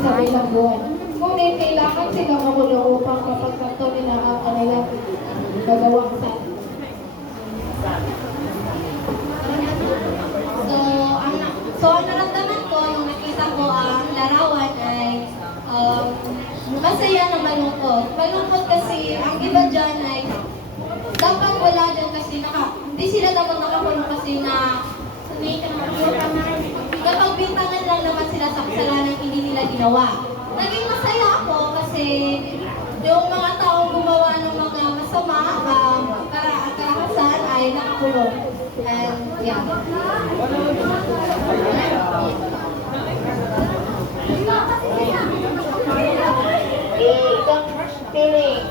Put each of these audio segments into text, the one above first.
sa bilang buwan. Ngunit kailangan silang makulong upang kapag kanto nila ang kanilang gagawang sa. So, ang naramdaman ko nung nakita ko ang larawan ay masaya na malungkot. Malungkot kasi ang iba dyan ay dapat wala dyan kasi hindi sila dapat nakakulong kasi kapag bintangan lang naman sila sa kasalanan hindi nila ginawa. Naging masaya ako kasi yung mga taong gumawa ng mga masama, karahasan ay nakakulong. And yeah. Ikang feeling.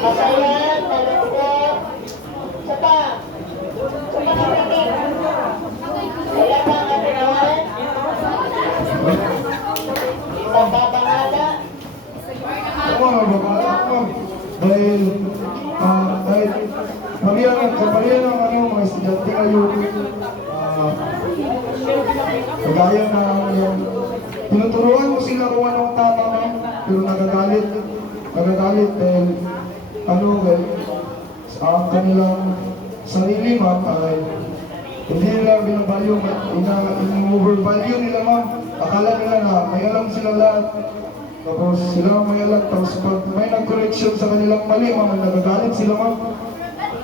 Masaya, nalungkot. Sa pa feeling. Wala bang anuman? Pagbabanhala. Ako nababala ako dahil kapalian ng mga estudyante ngayon kagaya na tinuturuan mo sila kung anong tama pero nagagalit dahil ang kanilang sarili ay hindi nila binavalue, in-overvalue nila akala nila na may alam sila lahat. Tapos sila may alam, tapos pag may nag-correction sa kanilang mali, nagagalit sila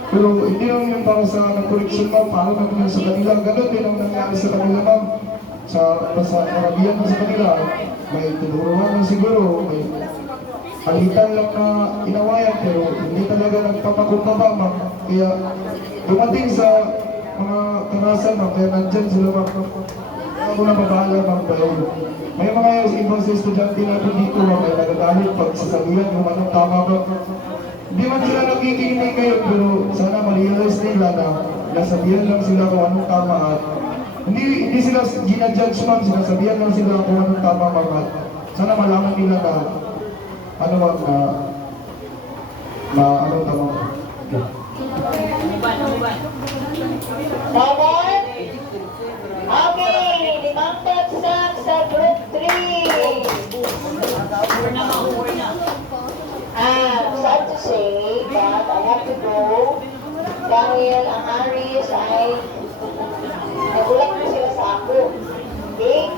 Pero hindi lang yun para sa nag-correction para naman yun sa kanila. Ganun din ang nangyari sa kanila Sa karabihan sa kanila, may tinuruan lang siguro, may alitan lang na inawayan, pero hindi talaga nagpapakumbaba Kaya dumating sa mga karasan kaya nandyan sila ako na mabahala dahil may mga ibang estudyante natin dito may nagagalit pag sasabihan kung anong tama Hindi man sila nakikinig ngayon pero sana ma-realize nila na nasabihan lang sila kung anong tama at hindi sila ginajudge sinasabihan lang sila kung anong tama at sana malaman nila na ano tama. Bawal? Okay, limang bagsak sa group 3. Sad to say, but I have to go dahil ang Aris ay nagulat na sila sa ako. Okay?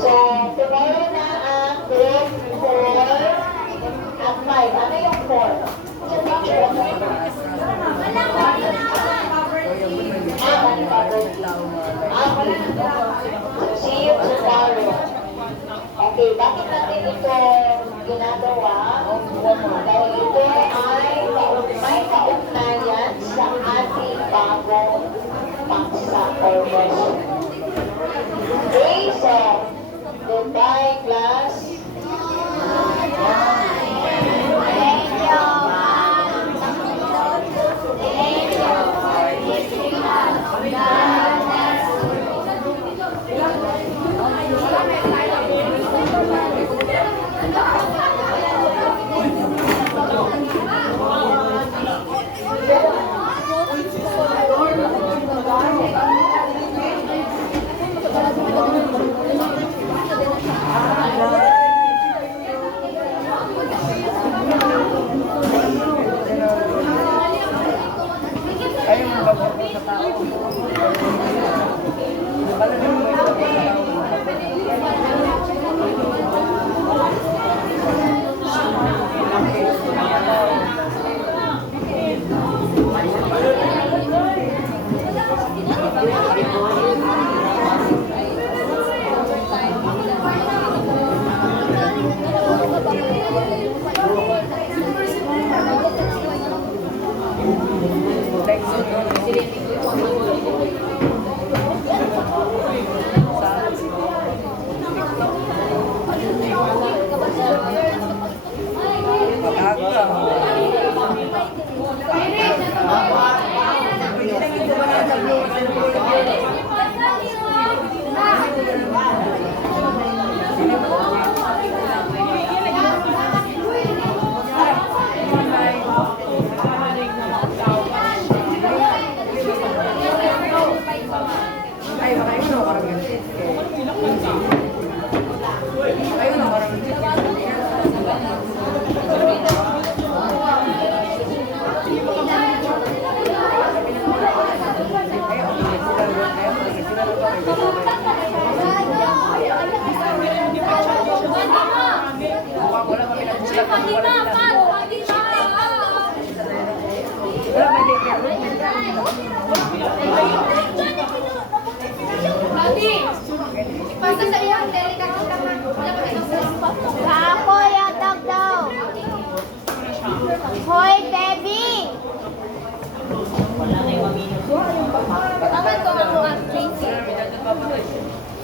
So, tomorrow na ang group 4 at 5. Ano yung 4? Sa picture of the see you tomorrow. Okay, bakit natin ito ginagawa? Dahil ito ay may kaugnayan sa ating bagong pang-summer. Okay, so goodbye class. Thank you. Thank you for listening us. God bless you.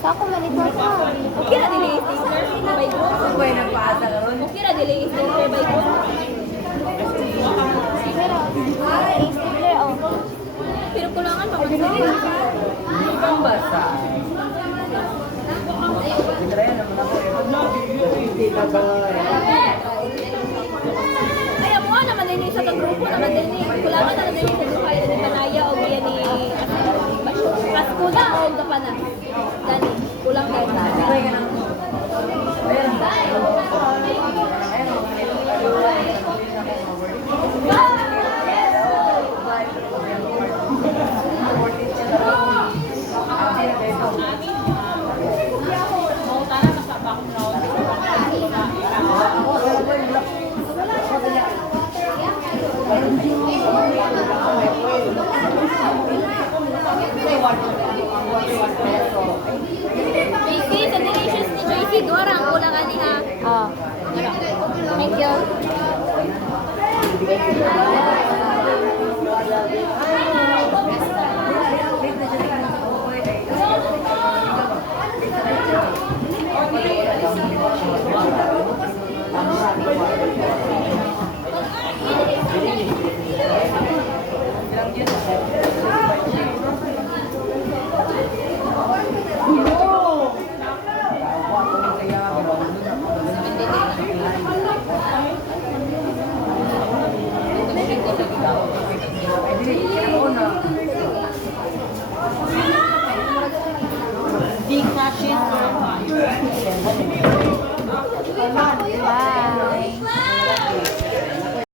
Sa ako manito sa. Okay ra dili sticker by group. Sabay na paasa karon. Okay ra dili sticker by group. Pero, sticker oh. Pero kulangan pa mag-sticker. Pambasa. Ay, amo naman din sa kagrupo naman din ni. Kulangan na din sa duhay ni Panaya o yan ni Pasko na o kapana. Gani, kulang dahil ta. JC, sa delicious ni JC, Dora, ang kulang ani ha. Oh. Thank you. Thank you.